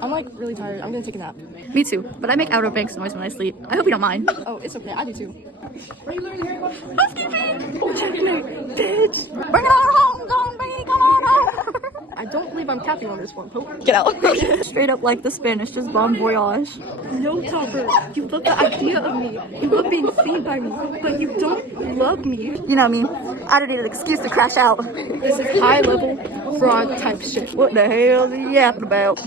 I'm like really tired. I'm gonna take a nap. Me too, but I make Outer Banks noise when I sleep. I hope you don't mind. Oh, it's okay. I do too. Checkmate, bitch! Bring it on home, zombie! Come on home! I don't believe I'm capping on this one. Hope. Get out. Straight up like the Spanish, just bon voyage. No, Topper. You love the idea of me. You love being seen by me, but you don't love me. You know me. I don't need an excuse to crash out. This is high level fraud type shit. What the hell are you yapping about?